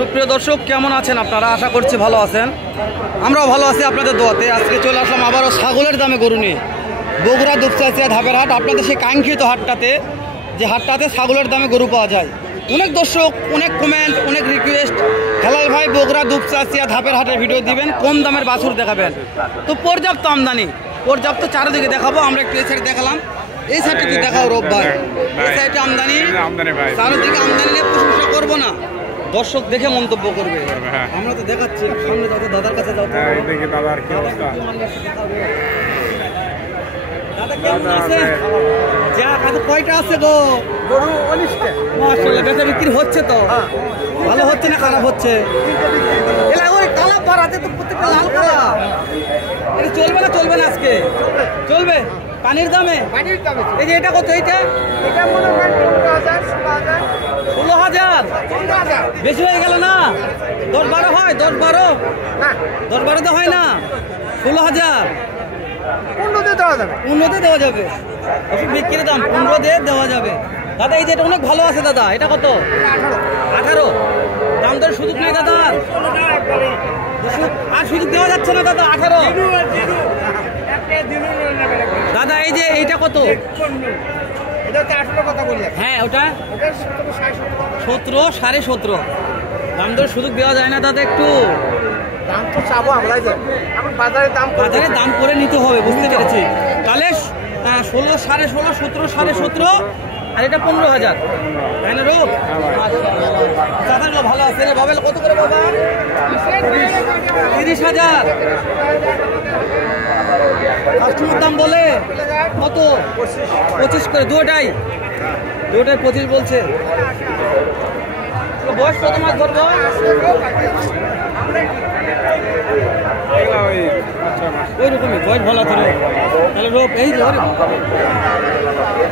সুপ্রিয় দর্শক, কেমন আছেন আপনারা? আশা করছি ভালো আছেন। আমরাও ভালো আছি আপনাদের দোয়াতে। আজকে চলে আসলাম আবারও ছাগলের দামে গরু নিয়ে। বগুড়া দুপচাচিয়া ধাপের হাট, আপনাদের সেই কাঙ্ক্ষিত হাটটাতে, যে হাটটাতে ছাগলের দামে গরু পাওয়া যায়। অনেক দর্শক, অনেক কমেন্ট, অনেক রিকোয়েস্ট, হেলাল ভাই বগুড়া দুপচাচিয়া ধাপের হাটের ভিডিও দিবেন, কম দামের বাছুর দেখাবেন। তো পর্যাপ্ত আমদানি, পর্যাপ্ত চারিদিকে দেখাবো। আমরা একটু এই সাইড দেখালাম, এই সাইডে তুই দেখাও রব ভাই। এই সাইডে আমদানি, চারিদিকে আমদানি নিয়ে প্রশংসা করবো না, দর্শক দেখে মন্তব্য করবে। আমরা তো দেখাচ্ছি, সামনে যাও, দাদার কাছে যাও। দাদা কেমন আছে? যা কয়টা আছে গো গরু? 19টা। মাশাআল্লাহ, বেচা বিক্রি হচ্ছে তো? ভালো হচ্ছে না খারাপ হচ্ছে? এলা ওই কালা পারাতে তো প্রত্যেকটা লাল কালা। এটা চলবে না? চলবে না আজকে? চলবে পানির দামে। এই যে এটা কত? এটা মনে হয় 16,000। বেশি হয়ে গেল না? 10-12 হয়? 10-12 তো হয় না। 16,000 15 দেওয়া যাবে। বিক্রির দাম 15 দিয়ে দেওয়া যাবে। দাদা এই যে এটা অনেক ভালো আছে দাদা, এটা কত? 18। দাম দর সুযোগ নেই দাদা, আর সুযোগ দেওয়া যাচ্ছে না দাদা। 18 দাদা। এই যে এইটা কত? হ্যাঁ, ওটা 17, 17.5। দাম দর সুযোগ দেওয়া যায় না দাদা? একটু দাম তো চাবো আমরাই, বাজারে দাম করে নিতে হবে, বুঝতে পেরেছি। তাহলে 16, 16.5, 17, 17.5, আর এটা 15,000, তাই না রোগ? দাদাগুলো ভালো আছে রে বাবা। কত করে বাবা? 30,000। কাস্টমার দাম বলে কত? 25 করে। দুটাই 25 বলছে। বয়স কত মাস ধরবো? ওই রকমই বয়স ভালো আছে। তাহলে রোগ এই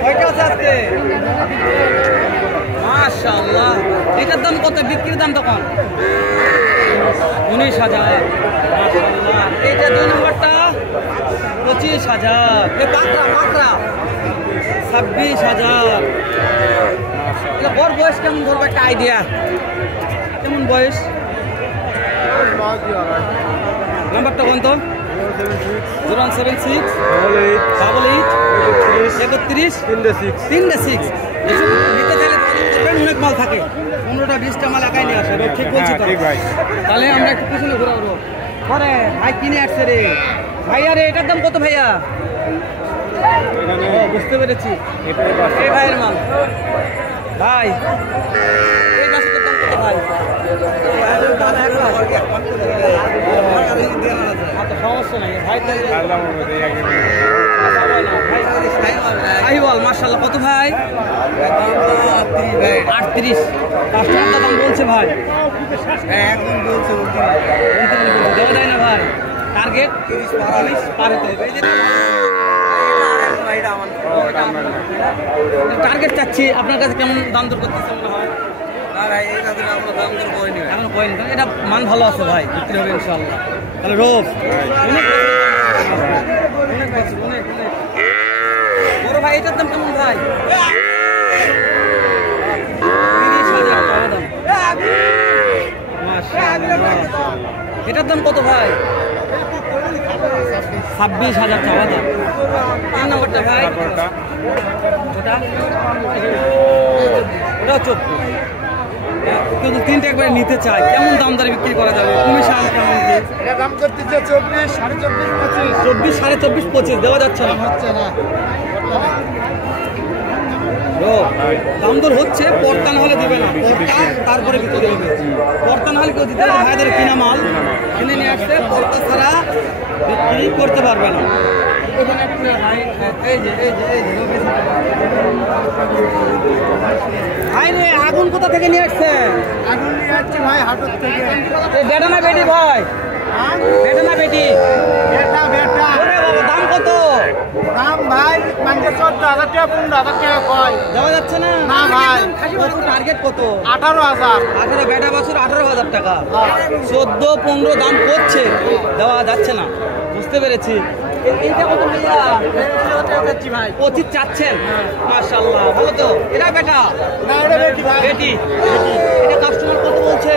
কয়টা আছে আজকে? মাশাআল্লাহ। এটার দাম কত? বিক্রির দাম তখন 19,000। মাশাআল্লাহ। এইটা 2 নম্বরটা 25,000। এই পাকড়া 26,000। এটা বড় বয়স কেমন ধরবে? একটা আইডিয়া কেমন বয়স? নাম্বারটা কোন তো? 076 88 306। নিতে চাইলে অনেক মাল থাকে, 15টা 20টা মাল একাই নিয়ে আসে। ঠিক বলছি তো? তাহলে আমরা একটু পিছনে ঘুরাবো। পরে ভাই কিনে আসছে রে ভাইয়া রে। এটার দাম কত ভাইয়া? বুঝতে পেরেছি, এই ভাইয়ের মাল। ভাই এই বাসুটার দাম কত ভাই? সমস্যা নাই ভাই। সাহিওয়াল মাশাআল্লাহ। কত ভাই? 38। কাস্টমারটা দাম বলছে ভাই, একদম বলছে 29 দেওয়া যায় না ভাই। টার্গেট 30 পার হতে হবে। টার্গেট চাচ্ছি আপনার কাছে, কেমন দাম দর করতেছে মনে হয়? এখন করেনি, এটা মান ভালো আছে ভাই, বিক্রি হবে ইনশাআল্লাহ। তাহলে রোগ বড় ভাই, এটার দাম কেমন ভাই? 30,000 টাকা দাম। এটার দাম কত ভাই? 26,000 টাকা দাম। কোন নাম্বারটা ভাই? ওটা 24। কিন্তু 3টা একবারে নিতে চাই, কেমন দাম দরে বিক্রি করা যাবে? কমিশন কেমন? দাম করতেছে 24, 24.5, 24, 24.5, 25 দেওয়া যাচ্ছে না। দাম দর হচ্ছে, পর্তা না হলে দিবে না। পর্তা তারপরে বিক্রি হবে। পর্তা না হলে কেউ দিতে হবে। ভাইদের কিনা মাল কিনে নিয়ে আসতে, পর্তা ছাড়া বিক্রি করতে পারবে না। ভাই রে, আগুন কোথা থেকে নিয়ে আসছে? আগুন নিয়ে আসছে ভাই হাটর থেকে। বেটা না বেটি ভাই? বেটা না বেটি? বেটা। দাম কত? দাম ভাই 14,000 টাকা, 15,000 টাকা কয়। দেওয়া যাচ্ছে না? না ভাই। টার্গেট কত? 18,000। 18 বেটা বছর 18,000 টাকা। 14-15 দাম করছে, দেওয়া যাচ্ছে না। বুঝতে পেরেছি। এইটা কত ভাইয়া? 25 চাচ্ছেন? মাশাআল্লাহ, ভালো তো। এটা বেটা? না, এটা বেটি। এটা কাস্টমার কত বলছে?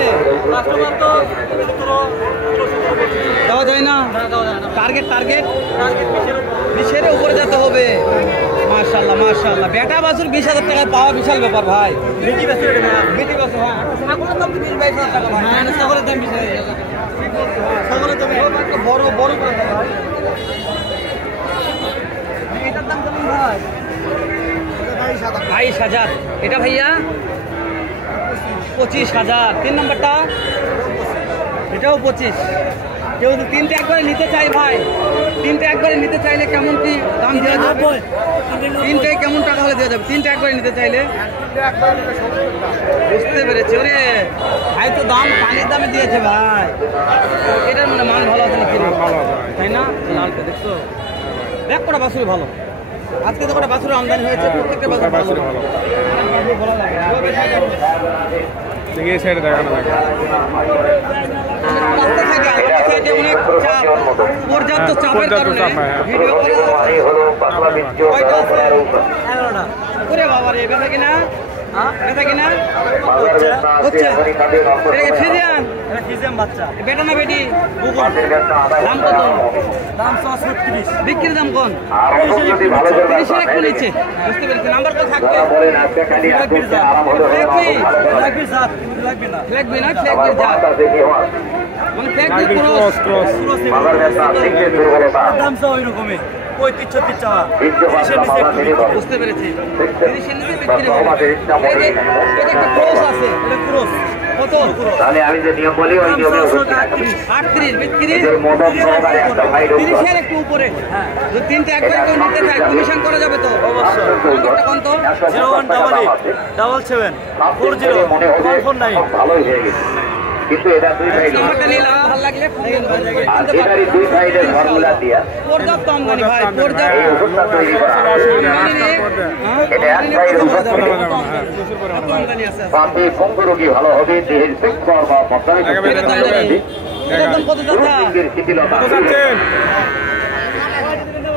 দেওয়া যায় না? টার্গেট 20-এর উপরে যেতে হবে। মাশাআল্লাহ মাশাআল্লাহ, বেটা বাছুর 20,000 টাকায় পাওয়া বিশাল ব্যাপার ভাই। বেটি বাছুর, হ্যাঁ ছাগলের দাম তো 20-22,000 টাকা ভাই। ছাগলের দাম 20,000 টাকা। ছাগলের দাম বড় বড় করে দেওয়া ভাই। এটার দাম কেমন ভাই? 22,000। এটা ভাইয়া 25,000। 3 নম্বরটা এটাও 25। কেউ যদি 3টে একবারে নিতে চাই ভাই, 3টে একবারে নিতে চাইলে কেমন কি দাম দেওয়া যাবে? 3টে কেমন টাকা হলে দেওয়া যাবে? 3টে একবারে নিতে চাইলে? বুঝতে পেরেছি। ওরে ভাই তো দাম পানির দামে দিয়েছে ভাই। এটার মানে মান ভালো আছে নাকি? তাই না? লালটা দেখছো, দেখ কটা বাছুর ভালো। আজকে তো কটা বাছুর আমদানি হয়েছে, প্রত্যেকটা বাছুর ভালো। দেখি সাইডে দেখানো লাগে। অনেক চাপ, পর্যাপ্ত চাপের কারণে ভিডিও করে বাবা রে, বেচা কিনা হচ্ছে। ফিজিয়ান বাচ্চা, বেটা না বেটি? দাম কত? দাম 36। বিক্রির দাম কোন? 30-এর একটু নিচে। বুঝতে পেরেছি। নাম্বার কত থাকবে? ফ্ল্যাগবির জাত। মানে ফ্ল্যাগবির ক্রস। দাম সব ওই রকমই 35-36 চাওয়া। 30-এর নিচে বুঝতে পেরেছি। 30-এর নিচে বিক্রি হবে। এটা একটা ক্রস আছে, এটা ক্রস। কত? তাহলে আমি যে নিয়ম বলি ওই নিয়মে 38 বিক্রি। 30-এর একটু উপরে। যদি 3টে একবার কেউ নিতে চায় কমিশন করা যাবে তো? অবশ্যই। নাম্বারটা কোন তো? 0188 788 40 ভালোই হয়ে গেছে। কিন্তু এটা দুই সাইড, নাম্বারটা নিলাম, ভালো লাগলে ফোন করবেন। আর এটারই দুই সাইডের ফর্মুলা দিয়া পর্যাপ্ত আমদানি ভাই, পর্যাপ্ত। এই ওষুধটা তৈরি করা হয়। এটা এক সাইড ওষুধ তৈরি করা হয়। আমদানি আছে। পাতি পঙ্গু রোগী ভালো হবে, দেহের শিক্ষর বা মশারি এটার দাম কত যাচ্ছে? শিথিলতা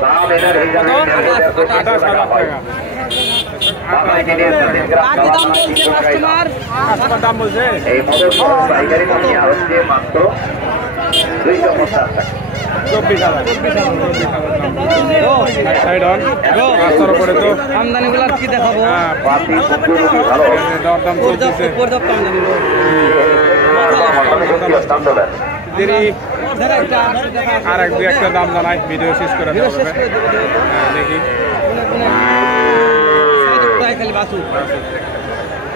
দাম এটার হিসাবে 28,000 টাকা। বাকি দাম বলছে কাস্টমার। দাম বলছে এই মদের পাইকারি দাম নেওয়া হচ্ছে মাত্র 250 টাকা। 24,000 সাইড অন রাস্তার উপরে তো আমদানি গুলো কি দেখাবো? পাতি পঙ্গু রোগী ভালো হবে। দরদাম চলতেছে। পর্যাপ্ত আমদানি দেরি আর এক দুই একটা দাম জানাই, ভিডিও শেষ করে দেওয়া হবে। দেখি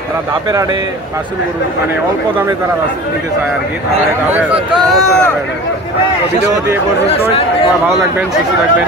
তারা ধাপের আড়ে বাছুর গরু মানে অল্প দামে তারা বাছুর নিতে চায় আর কি। ভিডিও দিয়ে পর্যন্তই, ভালো লাগবেন, সুস্থ থাকবেন।